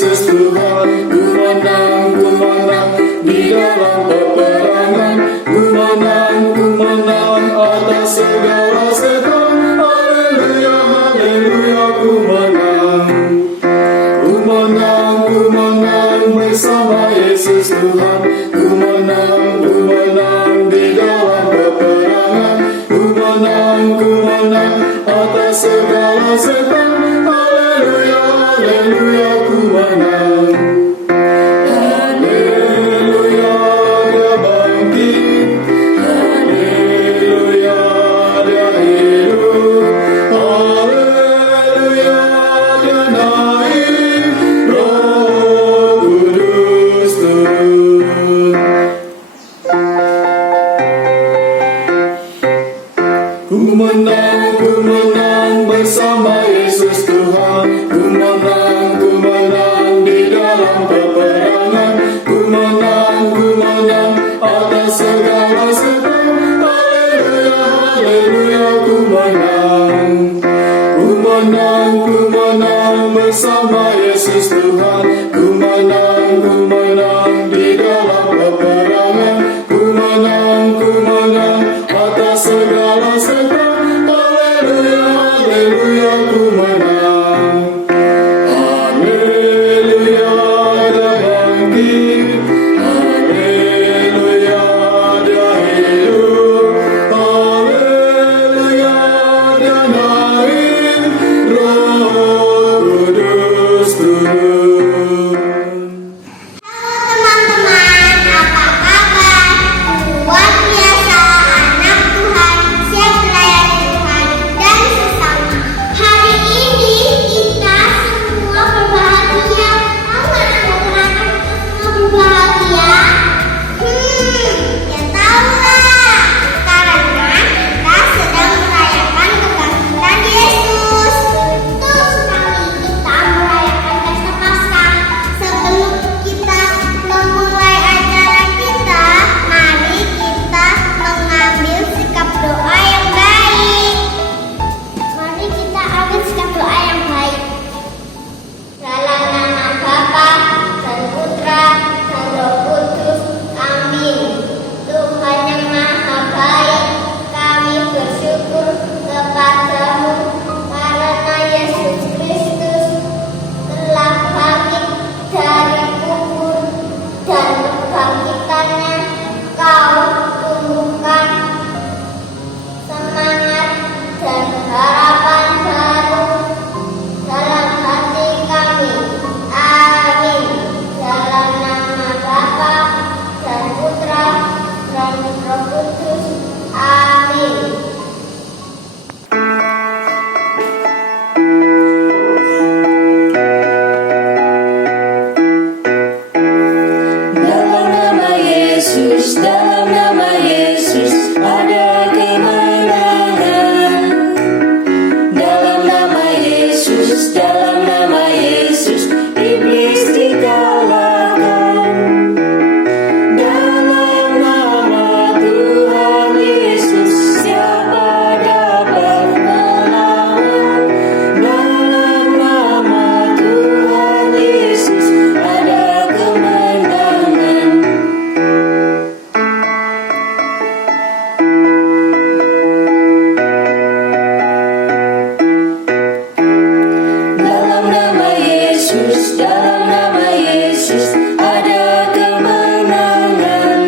Yesus Tuhan. Ku menang di dalam peperangan. Ku menang atas segala setan. Haleluya, haleluya, ku menang. Ku menang bersama Yesus Tuhan. Ku menang di dalam peperangan. Ku menang atas segala setan. Haleluya, haleluya, ku menang. Haleluya, dia bangkit. Haleluya, dia hidup. Haleluya, dia naik. Roh Kudus turun. Ku menang bersama Yesus Tuhan. Ku menang di dalam peperangan. Ku menang atas segala setan. Haleluya, haleluya, ku menang. Ku menang bersama Yesus Tuhan. Ku menang di dalam peperangan. Ku menang atas segala setan. Haleluya, haleluya, ku menang. Haleluya, dia bangkit. Haleluya, dia hidup. Haleluya, dia naik. Roh Kudus turun. Teman-teman, apa kabar? Luar biasa anak Tuhan, siap melayani Tuhan dan sesama. Hari ini kita semua berbahagia. Tahu nggak teman-teman, kita semua berbahagia? Ya tahu lah, karena kita sedang merayakan kebangkitan Yesus. Betul sekali, kita merayakan pesta Paskah. Sebelum kita memulai acara kita, mari kita mengambil sikap doa yang baik. Mari kita ambil sikap doa yang baik. Dalam nama Bapa dan Putra dan Roh Kudus, amin. Tuhan yang Maha Baik, kami bersyukur kepadamu karena Yesus Kristus telah bangkit dari kubur, dan kebangkitannya kau tumbuhkan semangat dan harapan baru dalam hati kami. Amin. Dalam nama Bapa dan Putra dan Roh Kudus. Amin. Dalam nama Yesus ada kemenangan. Dalam nama Yesus iblis dikalahkan. Dalam nama Tuhan Yesus siapa dapat melawan? Dalam nama Tuhan Yesus ada kemenangan. Dalam nama Yesus ada kemenangan.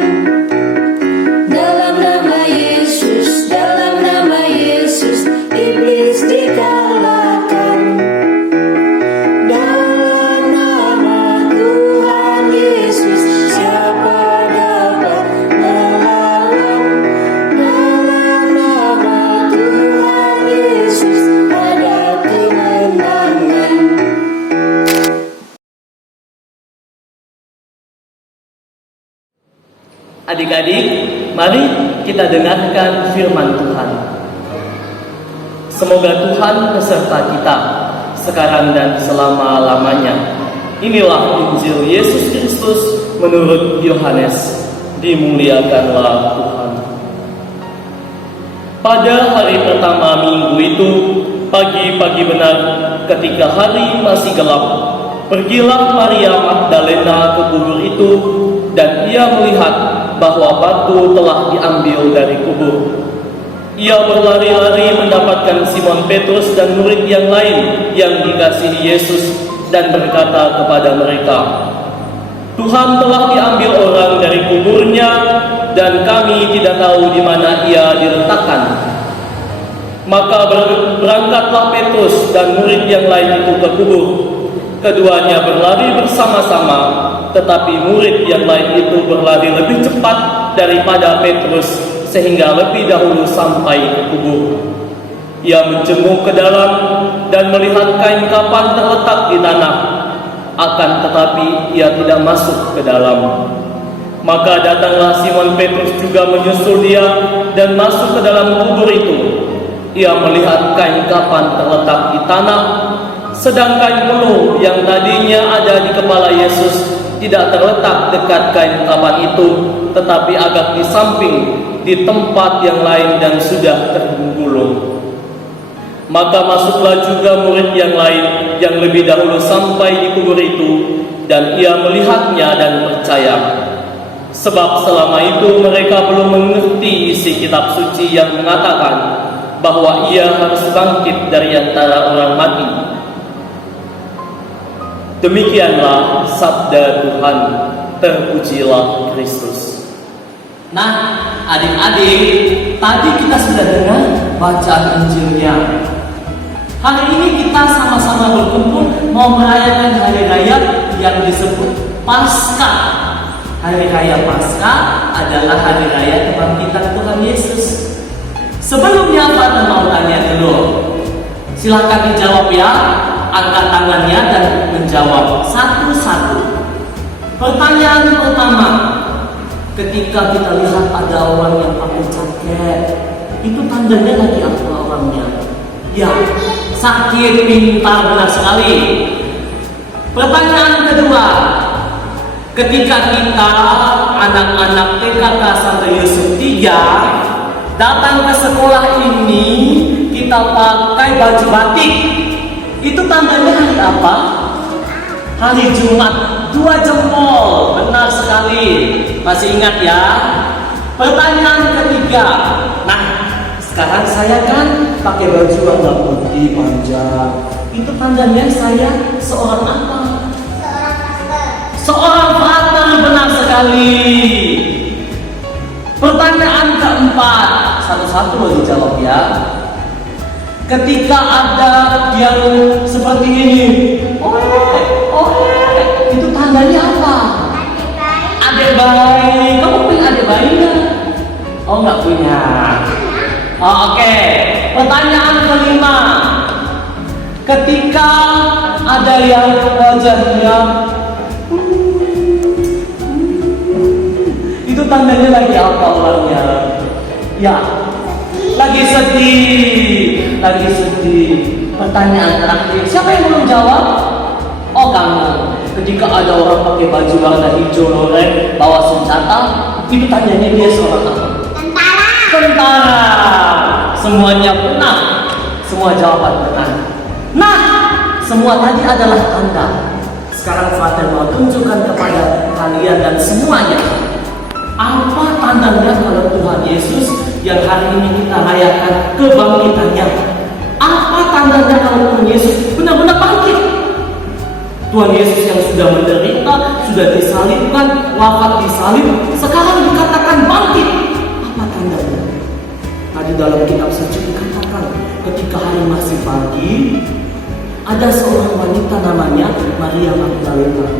Dalam nama Yesus iblis dikalahkan. Dalam nama Tuhan Yesus siapa dapat melawan? Dalam nama Tuhan Yesus ada kemenangan. Adik-adik, mari kita dengarkan firman Tuhan. Semoga Tuhan beserta kita sekarang dan selama-lamanya. Inilah Injil Yesus Kristus menurut Yohanes. Dimuliakanlah Tuhan. Pada hari pertama minggu itu, pagi-pagi benar, ketika hari masih gelap, Pergilah Maria Magdalena ke kubur itu, dan ia melihat bahwa batu telah diambil dari kubur. Ia berlari-lari mendapatkan Simon Petrus dan murid yang lain yang dikasihi Yesus dan berkata kepada mereka, "Tuhan telah diambil orang dari kuburnya, dan kami tidak tahu di mana ia diletakkan." Maka berangkatlah Petrus dan murid yang lain itu ke kubur. Keduanya berlari bersama-sama, tetapi murid yang lain itu berlari lebih cepat daripada Petrus, sehingga lebih dahulu sampai ke kubur. Ia menjenguk ke dalam dan melihat kain kafan terletak di tanah, akan tetapi ia tidak masuk ke dalam. Maka datanglah Simon Petrus juga menyusul dia dan masuk ke dalam kubur itu. Ia melihat kain kafan terletak di tanah, sedangkan peluh yang tadinya ada di kepala Yesus tidak terletak dekat kain kafan itu, tetapi agak di samping, di tempat yang lain dan sudah tergulung. Maka masuklah juga murid yang lain yang lebih dahulu sampai di kubur itu, dan ia melihatnya dan percaya. Sebab selama itu mereka belum mengerti isi kitab suci yang mengatakan bahwa ia harus bangkit dari antara orang mati. Demikianlah sabda Tuhan. Terpujilah Kristus. Nah, adik-adik, tadi kita sudah dengar bacaan Injilnya. Hari ini kita sama-sama berkumpul mau merayakan hari raya yang disebut Paskah. Hari raya Paskah adalah hari raya kebangkitan Tuhan Yesus. Sebelumnya Pak mau tanya dulu. Silakan dijawab ya. Angkat tangannya dan menjawab satu-satu. Pertanyaan pertama, ketika kita lihat ada orang yang pakai jaket, itu tandanya lagi apa orangnya? Ya, sakit, pintar, benar sekali. Pertanyaan kedua, ketika kita anak-anak TKK sampai Yusuf 3 datang ke sekolah ini, kita pakai baju batik. Itu tandanya hari apa? Hari Jumat, 2 jempol, benar sekali. Masih ingat ya? Pertanyaan ketiga. Nah, sekarang saya kan pakai baju warna putih panjang. Itu tandanya saya seorang apa? Seorang pastor. Seorang frater, benar sekali. Pertanyaan keempat, satu-satu mau dijawab ya. Ketika ada yang seperti ini, itu tandanya apa? Adik bayi. Kamu punya adik bayi nggak? Oh, nggak punya. Oh, oke. Pertanyaan kelima, ketika ada yang wajahnya itu tandanya lagi apa orangnya? Ya, lagi sedih. Lagi sedih. Pertanyaan terakhir, siapa yang belum jawab? Oh, kamu. Ketika ada orang pakai baju warna hijau loreng, bawa senjata, itu tandanya dia seorang apa? Tentara. Tentara. Semuanya benar. Semua jawaban benar. Nah, semua tadi adalah tanda. Sekarang Father mau tunjukkan kepada kalian dan semuanya, apa tandanya kalau Tuhan Yesus yang hari ini kita rayakan kebangkitannya? Apa tandanya kalau Tuhan Yesus benar-benar bangkit? Tuhan Yesus yang sudah menderita, sudah disalibkan, wafat disalib, sekarang dikatakan bangkit. Apa tandanya? Tadi dalam kitab suci dikatakan, ketika hari masih pagi, ada seorang wanita namanya Maria Magdalena.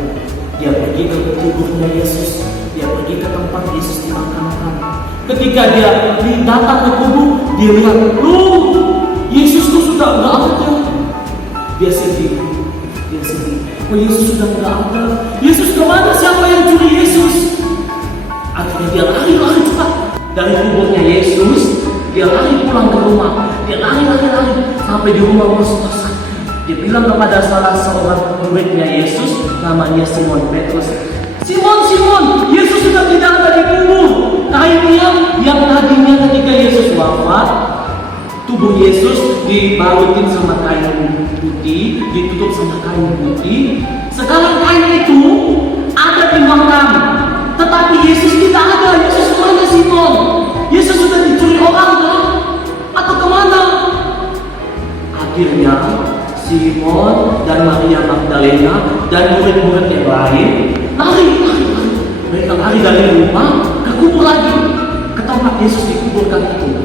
Dia pergi ke kuburnya Yesus. Dia pergi ke tempat Yesus dimakamkan. Ketika dia datang ke kubur, dia lihat, Yesus itu sudah nggak ada. Dia sedih. Oh, Yesus sudah nggak ada. Yesus kemana? Siapa yang curi Yesus? Akhirnya dia lari cepat dari kuburnya Yesus. Dia lari pulang ke rumah. Dia lari sampai di rumah kos-kosan. Dia bilang kepada salah seorang muridnya Yesus, namanya Simon Petrus, Simon, Yesus sudah tidak ada di kubur. Kainnya yang tadinya ketika Yesus wafat, tubuh Yesus dibalutin sama kain putih, ditutup sama kain putih. Sekarang kain itu ada di makam, tetapi Yesus tidak ada. Yesus kemana Simon? Yesus sudah dicuri orang kan? Atau kemana? Akhirnya Simon dan Maria Magdalena dan murid-murid yang lain lari. Mereka lari dari rumah ke kubur lagi, ke tempat Yesus dikuburkan itu.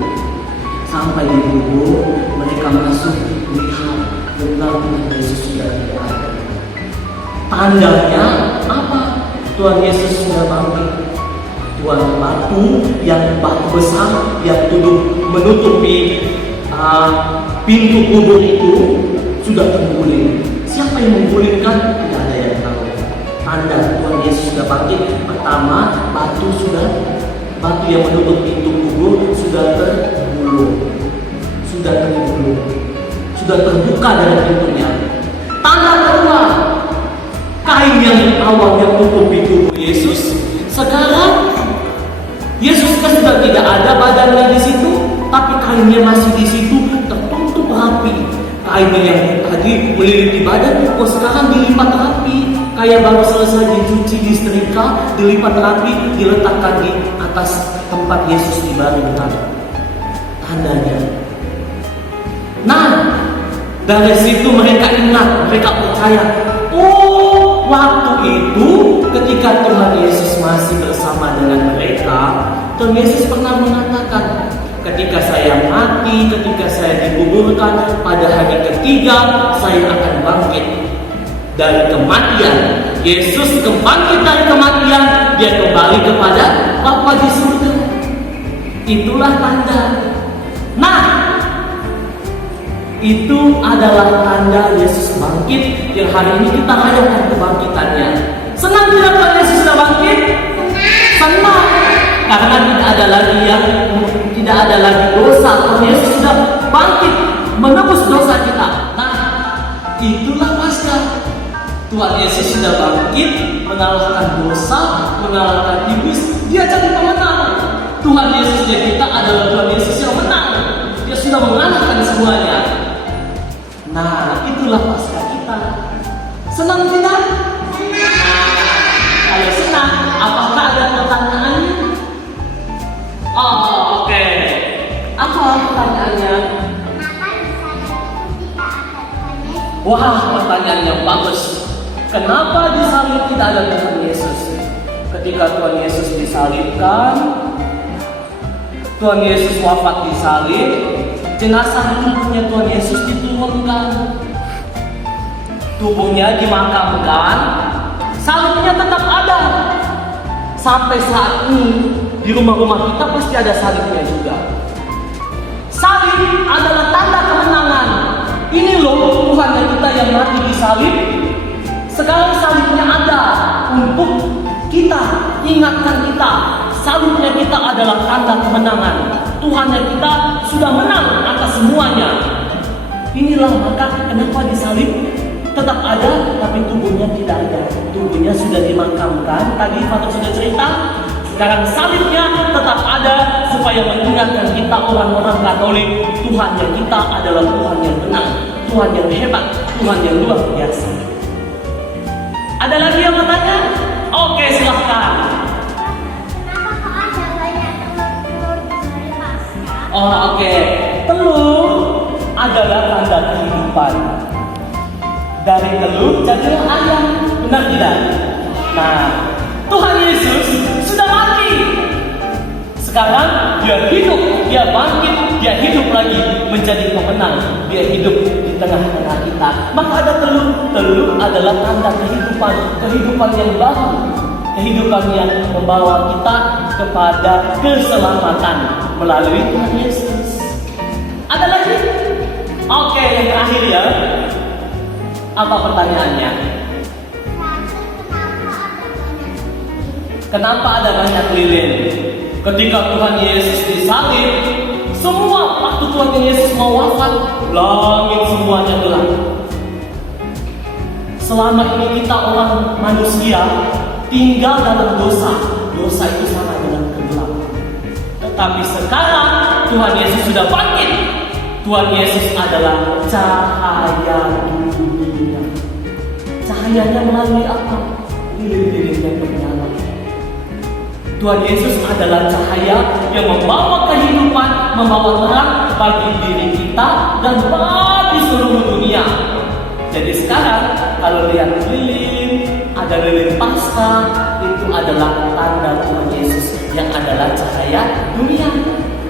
Sampai di kubur, mereka masuk melihat benar Yesus sudah tidak ada. Tandanya apa? Tuhan Yesus sudah bangkit. Tuhan batu besar yang menutupi pintu kubur itu sudah terguling. Siapa yang menggulingkan? Tidak ada yang tahu. Tanda Tuhan Yesus sudah bangkit. Pertama, batu yang menutup pintu kubur sudah sudah terbuka dari pintunya. Tanda kedua, kain yang awalnya tutupi tubuh Yesus, sekarang Yesus kan sudah tidak ada badannya di situ, tapi kainnya masih di situ, tertutup rapi. Kainnya yang tadi melilipi badan, sekarang dilipat rapi, kayak baru selesai dicuci, disetrika, dilipat rapi, diletakkan di atas tempat Yesus dibaringkan. Tandanya. Nah, dari situ mereka ingat, mereka percaya. Oh, waktu itu ketika Tuhan Yesus masih bersama dengan mereka, Tuhan Yesus pernah mengatakan, ketika saya mati, ketika saya dikuburkan, pada hari ketiga saya akan bangkit dari kematian. Yesus bangkit dari kematian, dia kembali kepada Bapa di surga. Itulah tanda. Nah, itu adalah tanda Yesus bangkit yang hari ini kita rayakan kebangkitannya. Senang tidak Tuhan Yesus sudah bangkit? Senang. Karena tidak ada lagi dosa. Tuhan Yesus sudah bangkit menebus dosa kita. Nah, itulah Paskah. Tuhan Yesus sudah bangkit mengalahkan dosa, mengalahkan iblis. Dia jadi pemenang. Tuhan Yesus yang kita adalah Tuhan Yesus yang menang. Dia sudah mengalahkan semuanya. Nah, itulah Paskah kita. Senang tidak? Senang. Kalau senang, apakah ada pertanyaannya? Oh, oke. Apa pertanyaannya? Kenapa di sana itu tidak ada Tuhan Yesus? Wah, pertanyaan yang bagus. Kenapa di salib tidak ada Tuhan Yesus? Ketika Tuhan Yesus disalibkan, Tuhan Yesus wafat di salib, jenazah tubuhnya Tuhan Yesus diturunkan, tubuhnya dimakamkan, salibnya tetap ada. Sampai saat ini di rumah-rumah kita pasti ada salibnya juga. Salib adalah tanda kemenangan. Ini loh Tuhan kita yang mati di salib. Sekarang salibnya ada untuk kita, ingatkan kita. Salibnya kita adalah tanda kemenangan. Tuhan yang kita sudah menang atas semuanya. Inilah maka kenapa disalib tetap ada, tapi tubuhnya tidak ada. Tubuhnya sudah dimakamkan. Tadi Father sudah cerita. Sekarang salibnya tetap ada supaya mengingatkan kita orang-orang Katolik, Tuhan yang kita adalah Tuhan yang benar, Tuhan yang hebat, Tuhan yang luar biasa. Ada lagi yang mau tanya? Oke, silahkan. Kenapa kok ada banyak telur-telur dari Paskah? Oh, oke. Telur adalah tanda kehidupan. Dari telur jadilah ayam, benar tidak? Nah, Tuhan Yesus sudah mati. Sekarang dia hidup, dia bangkit, dia hidup lagi menjadi pemenang. Dia hidup di tengah-tengah kita. Maka ada telur. Telur adalah tanda kehidupan, kehidupan yang baru, kehidupan yang membawa kita kepada keselamatan melalui Tuhan Yesus. Ada lagi? Oke, yang terakhir ya. Apa pertanyaannya? Kenapa ada banyak lilin? Ketika Tuhan Yesus disalib, semua waktu Tuhan Yesus mau wafat, langit semuanya gelap. Selama ini kita orang manusia tinggal dalam dosa. Dosa itu sama dengan kegelapan. Tetapi sekarang Tuhan Yesus sudah bangkit. Tuhan Yesus adalah cahaya dunia. Cahayanya melalui apa? Lilin-lilin yang menyala. Tuhan Yesus adalah cahaya yang membawa kehidupan, membawa terang bagi diri kita dan bagi seluruh dunia. Jadi sekarang kalau lihat lilin, ada lilin Paskah, itu adalah tanda Tuhan Yesus yang adalah cahaya dunia.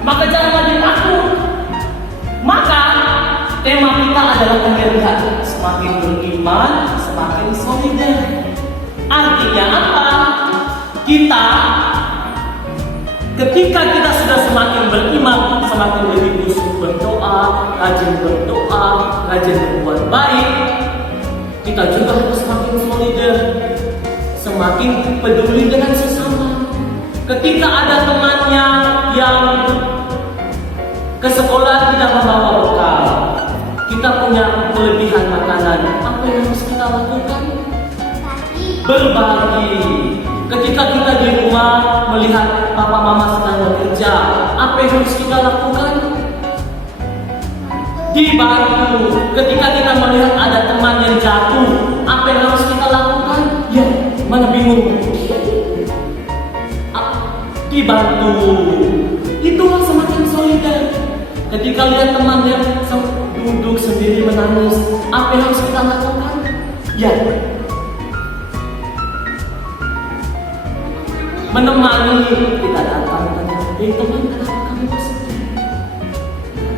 Maka jangan lagi takut. Maka tema kita adalah kemeriahan. Semakin beriman, semakin solider. Artinya apa? Ketika kita sudah semakin beriman, semakin lebih khusyuk berdoa, rajin berbuat baik, kita juga harus semakin solider, semakin peduli dengan sesama. Ketika ada temannya yang ke sekolah tidak membawa bekal, kita punya kelebihan makanan, apa yang harus kita lakukan? Berbagi. Ketika kita di rumah melihat papa mama sedang bekerja, apa yang harus kita lakukan? Dibantu. Ketika kita melihat ada teman yang jatuh, apa yang harus kita lakukan? Ya, mana bingung? Dibantu. Itulah semakin solider. Ketika lihat teman yang duduk sendiri menangis, apa yang harus kita lakukan? Ya, menemani. Kita datang tanya, teman, kenapa kamu bersedih?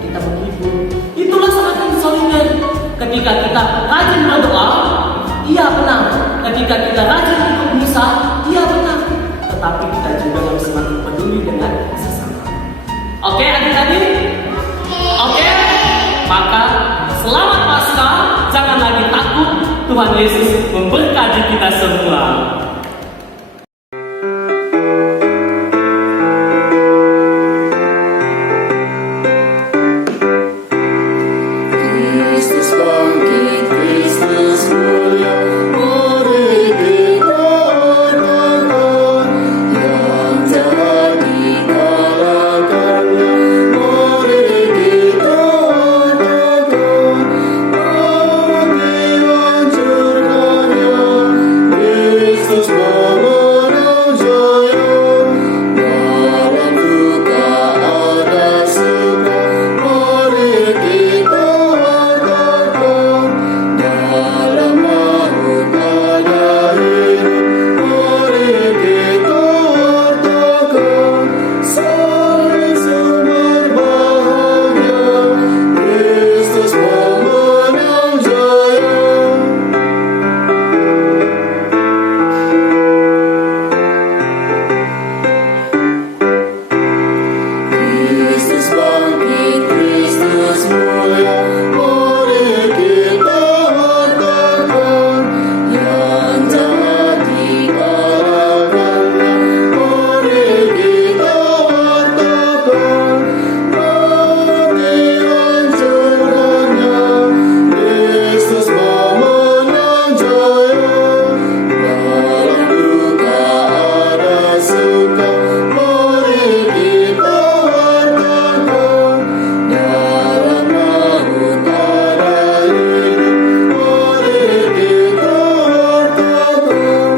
Kita menghibur. Itulah semakin solider. Ketika kita rajin berdoa, iya benar. Ketika kita rajin ikut misa, iya benar. Tetapi kita juga harus semakin peduli dengan sesama. Oke adik-adik? Oke? Maka selamat Paskah. Jangan lagi takut. Tuhan Yesus memberkati kita semua. Kristus bangkit, Kristus mulia, mari kita katakan yang jahat dikalahkannya, mari kita katakan mati hancurkannya, Kristus memenang jaya, dalam duka ada suka, mari kita dalam maut ada hidup, mari kita katakan saling berbahagia, Kristus memenang jaya. Kristus bangkit, Kristus mulia, mari kita katakan yang jahat dikalahkannya, mari kita katakan mati hancurkannya, Kristus memenang jaya, dalam duka ada suka, mari kita katakan dalam maut ada hidup, mari kita katakan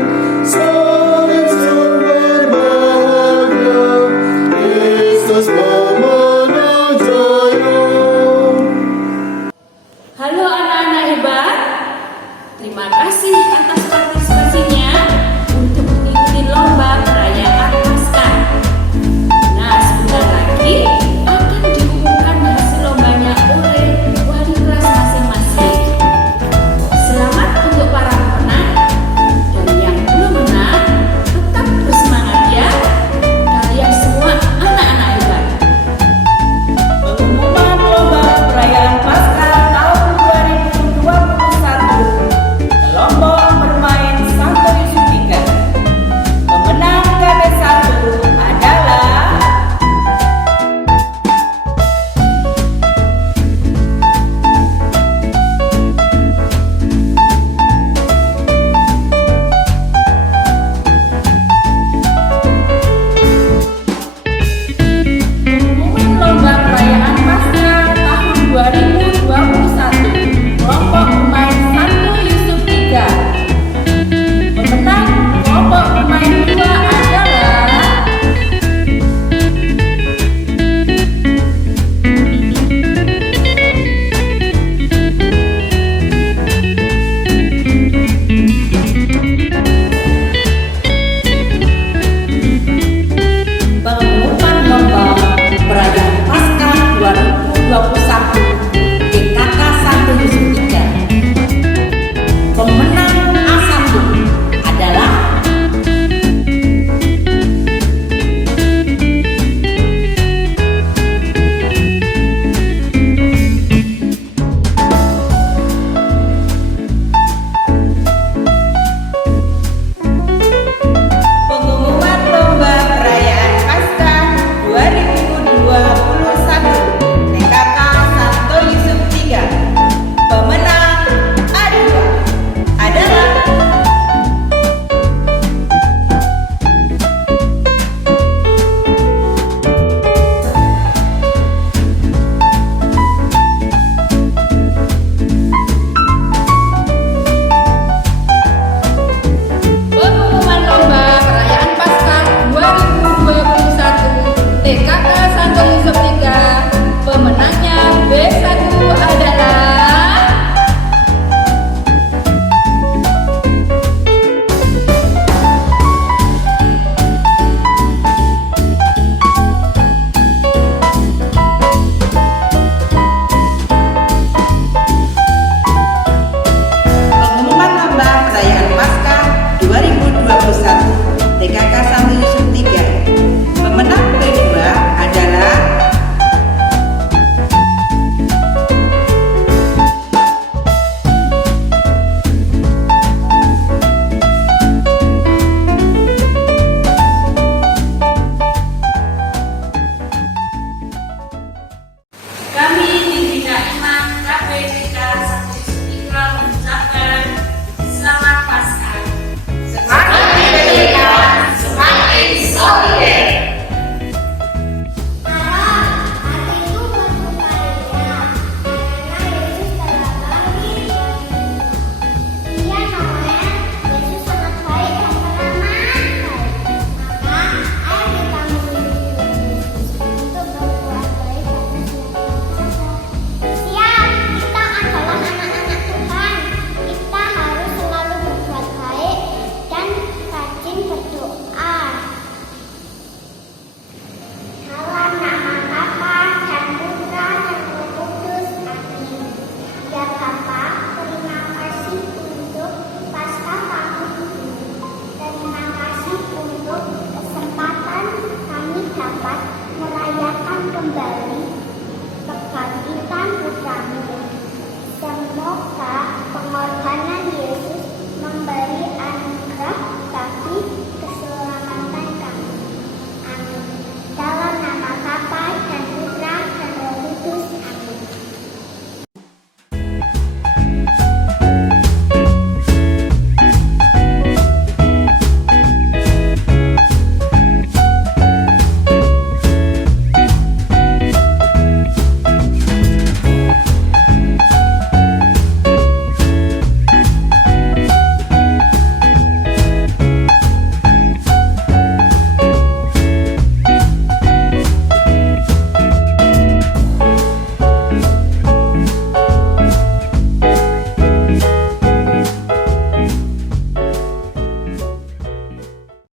saling berbahagia, Kristus memenang jaya. Halo anak-anak hebat, terima kasih atas partisipasi